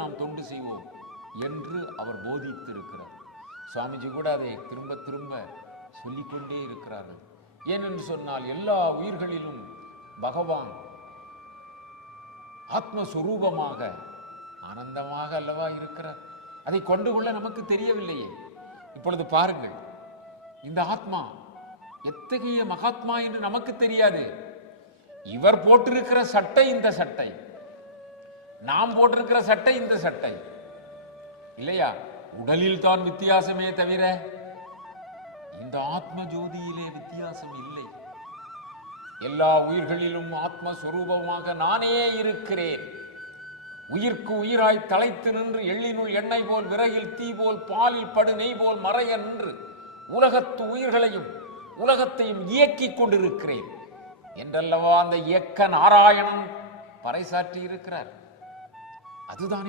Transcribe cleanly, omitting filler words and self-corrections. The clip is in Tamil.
நாம் தொண்டு செய்வோம் என்று அவர் போதித்திருக்கிறார். சுவாமிஜி கூட அதை திரும்ப திரும்ப சொல்லிக்கொண்டே இருக்கிறார்கள். ஏனென்று சொன்னால் எல்லா உயிர்களிலும் பகவான் ஆத்மஸ்வரூபமாக ஆனந்தமாக அல்லவா இருக்கிறார். அதை கொண்டு கொள்ள நமக்கு தெரியவில்லையே. இப்பொழுது பாருங்கள், இந்த ஆத்மா எத்தகைய மகாத்மா என்று நமக்கு தெரியாது. இவர் போட்டிருக்கிற சட்டை இந்த சட்டை, நாம் போட்டிருக்கிற சட்டை இந்த சட்டை இல்லையா? உடலில் தான் வித்தியாசமே தவிர இந்த ஆத்ம ஜோதியிலே வித்தியாசம் இல்லை. எல்லா உயிர்களிலும் ஆத்மஸ்வரூபமாக நானே இருக்கிறேன். உயிர்க்கு உயிராய் தலைத்து நின்று எள்ளினுள் எண்ணெய் போல் விறகில் தீ போல் பாலில் படு நெய் போல் மறைய நின்று உலகத்து உயிர்களையும் உலகத்தையும் இயக்கிக் கொண்டிருக்கிறேன் என்றல்லவா அந்த இயக்க நாராயணன் பறைசாற்றி இருக்கிறார். அதுதானே